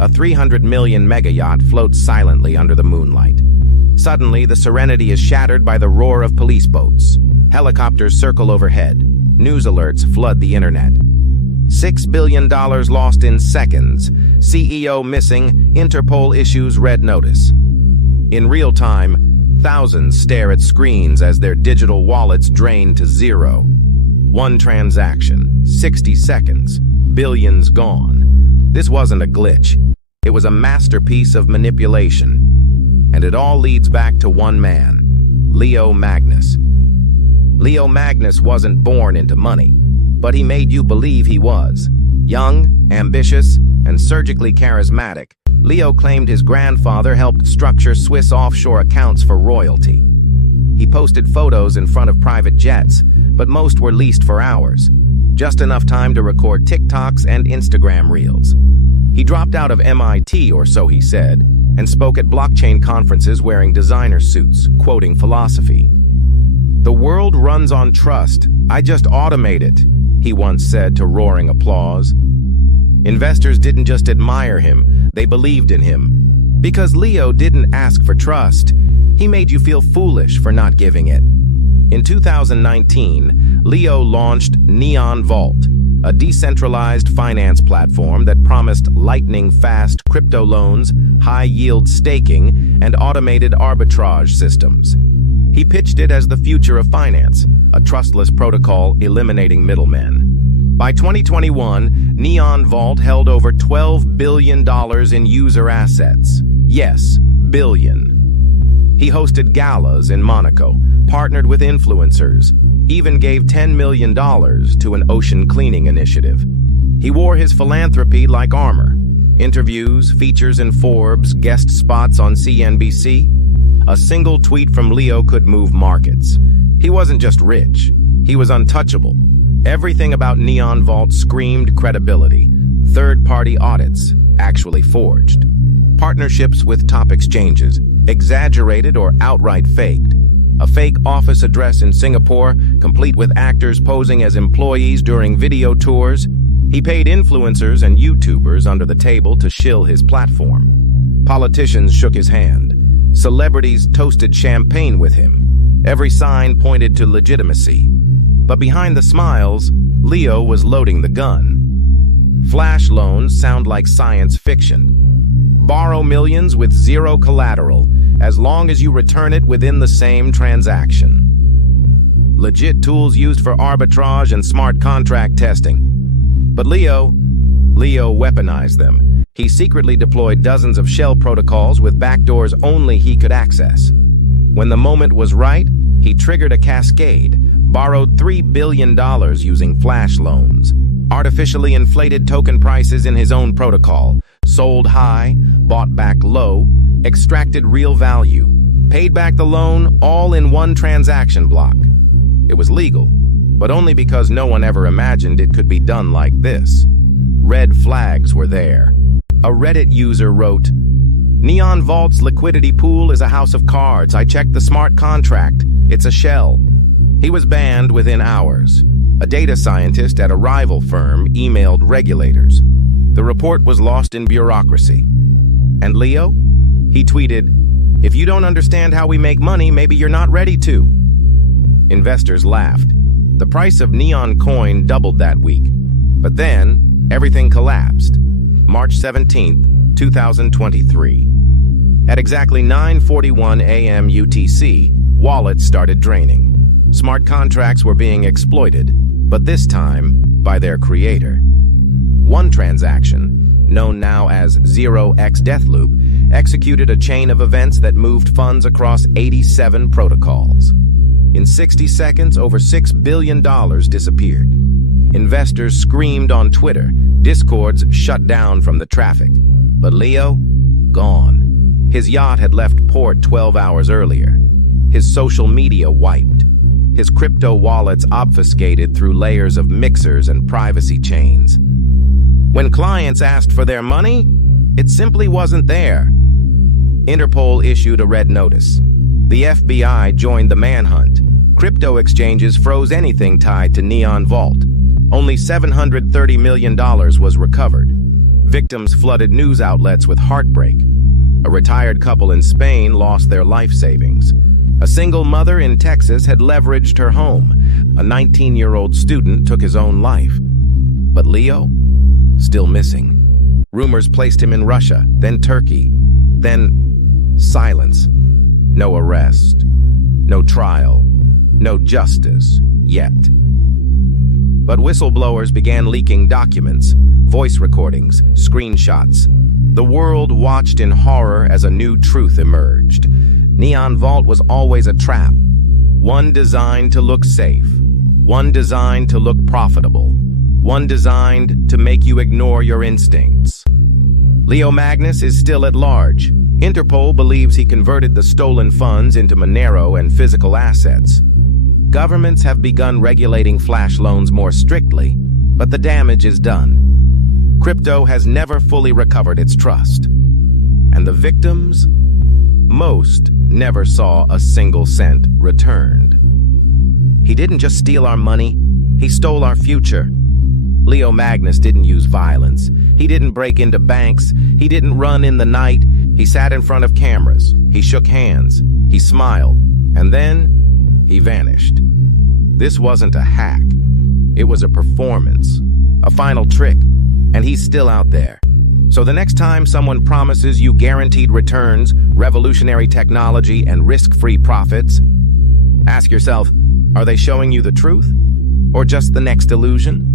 A 300 million mega yacht floats silently under the moonlight. Suddenly, the serenity is shattered by the roar of police boats. Helicopters circle overhead. News alerts flood the internet. $6 billion lost in seconds. CEO missing. Interpol issues red notice. In real time, thousands stare at screens as their digital wallets drain to zero. One transaction, 60 seconds, billions gone. This wasn't a glitch. It was a masterpiece of manipulation. And it all leads back to one man, Leo Magnus. Leo Magnus wasn't born into money, but he made you believe he was. Young, ambitious, and surgically charismatic, Leo claimed his grandfather helped structure Swiss offshore accounts for royalty. He posted photos in front of private jets, but most were leased for hours. Just enough time to record TikToks and Instagram reels. He dropped out of MIT, or so he said, and spoke at blockchain conferences wearing designer suits, quoting philosophy. "The world runs on trust. I just automate it," he once said to roaring applause. Investors didn't just admire him, they believed in him. Because Leo didn't ask for trust, he made you feel foolish for not giving it. In 2019, Leo launched Neon Vault, a decentralized finance platform that promised lightning-fast crypto loans, high-yield staking, and automated arbitrage systems. He pitched it as the future of finance, a trustless protocol eliminating middlemen. By 2021, Neon Vault held over $12 billion in user assets. Yes, billion. He hosted galas in Monaco, partnered with influencers, even gave $10 million to an ocean cleaning initiative. He wore his philanthropy like armor. Interviews, features in Forbes, guest spots on CNBC. A single tweet from Leo could move markets. He wasn't just rich, he was untouchable. Everything about Neon Vault screamed credibility. Third-party audits, actually forged. Partnerships with top exchanges, exaggerated or outright faked. A fake office address in Singapore, complete with actors posing as employees during video tours. He paid influencers and YouTubers under the table to shill his platform. Politicians shook his hand. Celebrities toasted champagne with him. Every sign pointed to legitimacy. But behind the smiles, Leo was loading the gun. Flash loans sound like science fiction. Borrow millions with zero collateral, as long as you return it within the same transaction. Legit tools used for arbitrage and smart contract testing. But Leo weaponized them. He secretly deployed dozens of shell protocols with backdoors only he could access. When the moment was right, he triggered a cascade, borrowed $3 billion using flash loans, artificially inflated token prices in his own protocol, sold high, bought back low, extracted real value, paid back the loan, all in one transaction block. It was legal, but only because no one ever imagined it could be done like this. Red flags were there. A Reddit user wrote, "Neon Vault's liquidity pool is a house of cards. I checked the smart contract. It's a shell." He was banned within hours. A data scientist at a rival firm emailed regulators. The report was lost in bureaucracy. And Leo? He tweeted, "If you don't understand how we make money, maybe you're not ready to." Investors laughed. The price of Neon coin doubled that week. But then, everything collapsed. March 17, 2023. At exactly 9:41 a.m. UTC, wallets started draining. Smart contracts were being exploited, but this time by their creator. One transaction, known now as 0x Deathloop, executed a chain of events that moved funds across 87 protocols. In 60 seconds, over $6 billion disappeared. Investors screamed on Twitter. Discords shut down from the traffic. But Leo? Gone. His yacht had left port 12 hours earlier. His social media wiped. His crypto wallets obfuscated through layers of mixers and privacy chains. When clients asked for their money, it simply wasn't there. Interpol issued a red notice. The FBI joined the manhunt. Crypto exchanges froze anything tied to Neon Vault. Only $730 million was recovered. Victims flooded news outlets with heartbreak. A retired couple in Spain lost their life savings. A single mother in Texas had leveraged her home. A 19-year-old student took his own life. But Leo, still missing. Rumors placed him in Russia, then Turkey, then silence. No arrest, no trial, no justice yet. But whistleblowers began leaking documents, voice recordings, screenshots. The world watched in horror as a new truth emerged. Neon Vault was always a trap. One designed to look safe. One designed to look profitable. One designed to make you ignore your instincts. Leo Magnus is still at large. Interpol believes he converted the stolen funds into Monero and physical assets. Governments have begun regulating flash loans more strictly, but the damage is done. Crypto has never fully recovered its trust. And the victims? Most never saw a single cent returned. He didn't just steal our money, he stole our future. Leo Magnus didn't use violence. He didn't break into banks. He didn't run in the night. He sat in front of cameras. He shook hands. He smiled. And then he vanished. This wasn't a hack. It was a performance, a final trick, and he's still out there. So the next time someone promises you guaranteed returns, revolutionary technology, and risk-free profits, ask yourself, are they showing you the truth or just the next illusion?